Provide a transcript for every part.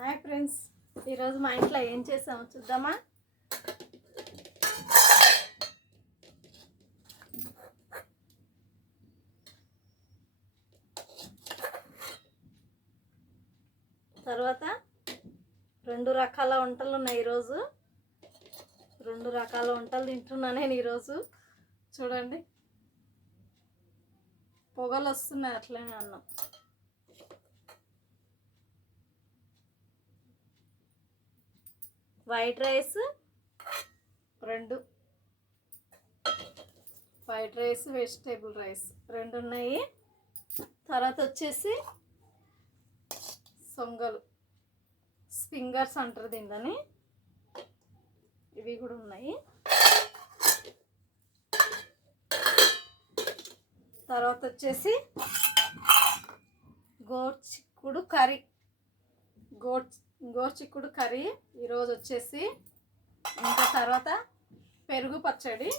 Hi friends, ఈరోజు మా ఇంట్లో ఏం చేసామో చూద్దామా. తర్వాత రెండు రకాల వంటలు ఉన్నాయి. ఈరోజు రెండు రకాల వంటలు తింటున్నా నేను ఈరోజు. చూడండి, పొగలు వస్తున్నాయి అట్లనే అన్నం. వైట్ రైస్ రెండు, వైట్ రైస్ వెజిటేబుల్ రైస్ రెండు ఉన్నాయి. తర్వాత వచ్చేసి సొంగలు, స్పింగర్స్ అంటారు దీనిని, ఇవి కూడా ఉన్నాయి. తర్వాత వచ్చేసి గోర్చిక్కుడు కర్రీ, గోర్చిక్కుడు కర్రీ ఈరోజు వచ్చేసి. ఇంకా తర్వాత పెరుగు పచ్చడి.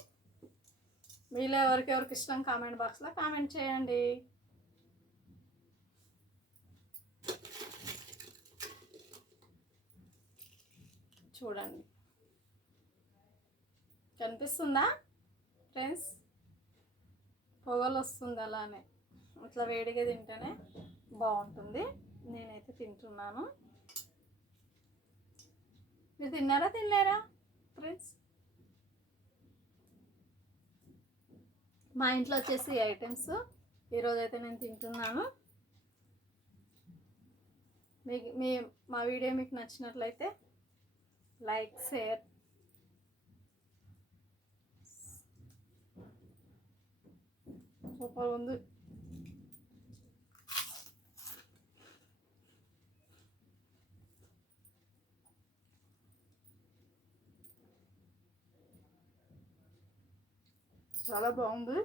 మీలో ఎవరికెవరికి ఇష్టం కామెంట్ బాక్స్లో కామెంట్ చేయండి. చూడండి, కనిపిస్తుందా ఫ్రెండ్స్? పొగలు వస్తుంది అలానే. ఇట్లా వేడిగా తింటేనే బాగుంటుంది. నేనైతే తింటున్నాను. మీరు తిన్నారా తినలేరా ఫ్రెండ్స్? మా ఇంట్లో వచ్చేసి ఐటమ్స్ ఈరోజైతే నేను తింటున్నాను. మా వీడియో మీకు నచ్చినట్లయితే లైక్, షేర్, సూపర్ ఉంది. చాలా బాగుంది.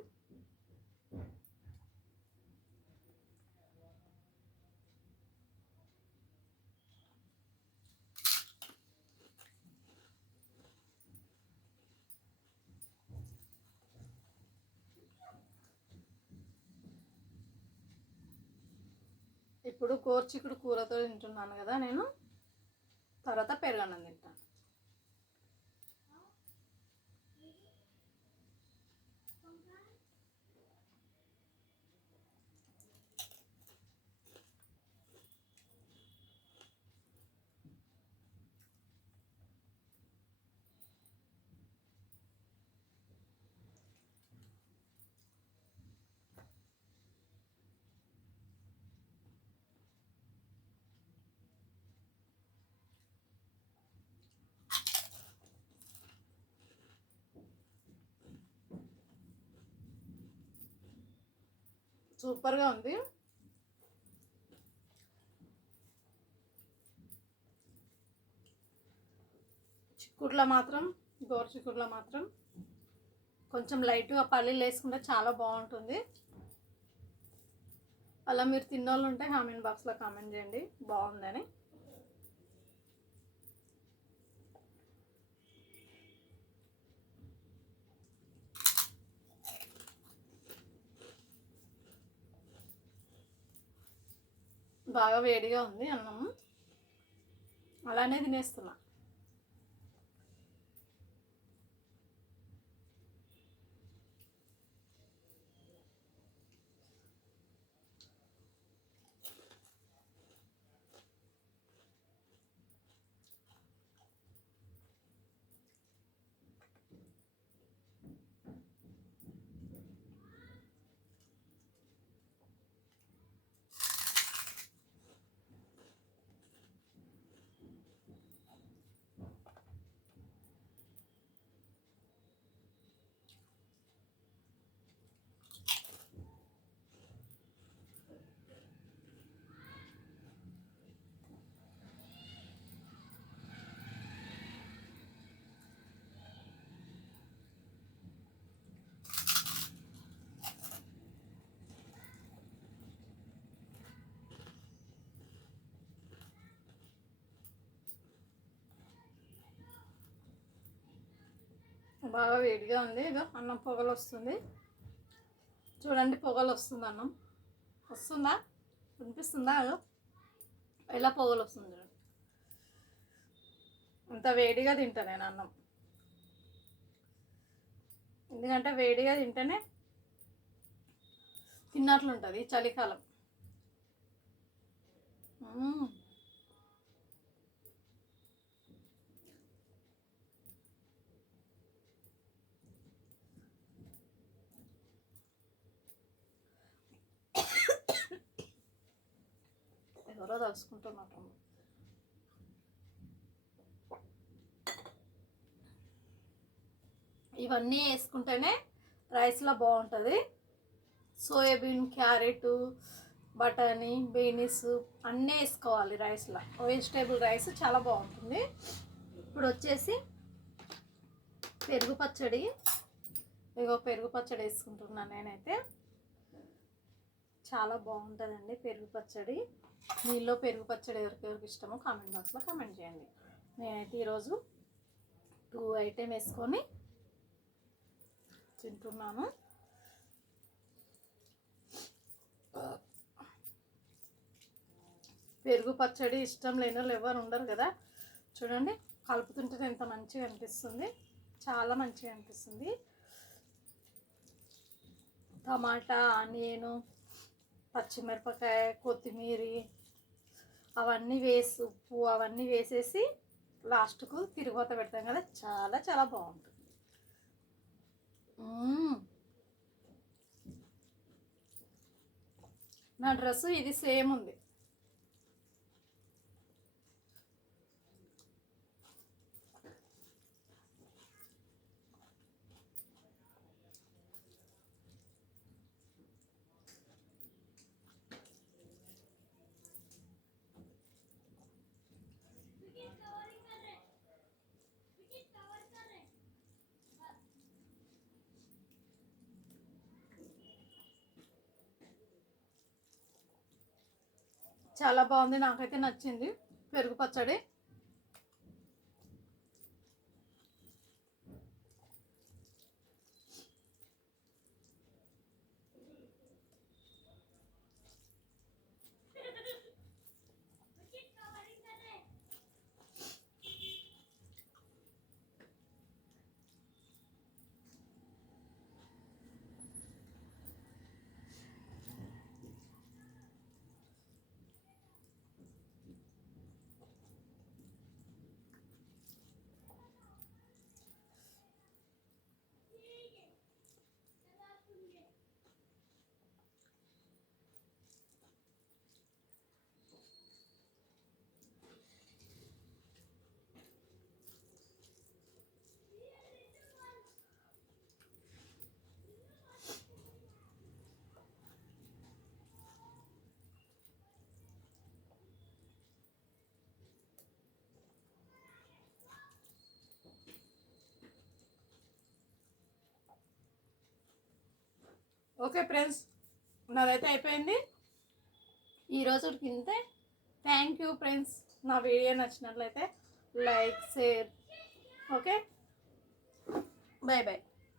ఇప్పుడు గోర్చిక్కుడు కూరతో తింటున్నాను కదా నేను. తర్వాత పెరుగన్నం తింటాను. సూపర్గా ఉంది. చిక్కుడులో మాత్రం, గోరుచిక్కుడులో మాత్రం కొంచెం లైట్గా పల్లీలు వేసుకుంటే చాలా బాగుంటుంది. అలా మీరు తిన్నోళ్ళు ఉంటే కామెంట్ బాక్స్లో కామెంట్ చేయండి బాగుందని. బాగా వేడిగా ఉంది అన్నం, అలానే తినేస్తున్నా. బాగా వేడిగా ఉంది. ఇదో అన్నం పొగలు వస్తుంది. చూడండి, పొగలు వస్తుంది. అన్నం వస్తుందా, వినిపిస్తుందా? అదో ఎలా పొగలు వస్తుంది చూడండి. అంత వేడిగా తింటా నేను అన్నం, ఎందుకంటే వేడిగా తింటేనే తిన్నట్లుంటుంది చలికాలం. ఎవరో తలుసుకుంటున్నట్టు. ఇవన్నీ వేసుకుంటేనే రైస్లో బాగుంటుంది. సోయాబీన్, క్యారెట్, బఠానీ, బీనీస్ అన్నీ వేసుకోవాలి రైస్లో. వెజిటేబుల్ రైస్ చాలా బాగుంటుంది. ఇప్పుడు వచ్చేసి పెరుగు పచ్చడి. ఇగో పెరుగు పచ్చడి వేసుకుంటున్నాను నేనైతే. చాలా బాగుంటుందండి పెరుగు పచ్చడి. మీలో పెరుగు పచ్చడి ఎవరికెవరికి ఇష్టమో కామెంట్ బాక్స్లో కామెంట్ చేయండి. నేనైతే ఈరోజు 2 ఐటెం వేసుకొని తింటున్నాను. పెరుగు పచ్చడి ఇష్టం లేని వాళ్ళు ఎవరు ఉండరు కదా. చూడండి, కలుపుతుంటే ఎంత మంచిగా అనిపిస్తుంది, చాలా మంచిగా అనిపిస్తుంది. టమాటా, ఆనియను, పచ్చిమిరపకాయ, కొత్తిమీర అవన్నీ వేసి, ఉప్పు అవన్నీ వేసేసి లాస్ట్కు తిరుగుత పెడతాం కదా, చాలా చాలా బాగుంటుంది. నా డ్రెస్సు ఇది సేమ్ ఉంది. చాలా బాగుంది, నాకైతే నచ్చింది పెరుగు పచ్చడి. ఓకే ఫ్రెండ్స్, నాదైతే అయిపోయింది ఈరోజుకి ఇంతే. Thank you friends. నా వీడియో నచ్చినట్లయితే like, share. Okay, bye bye.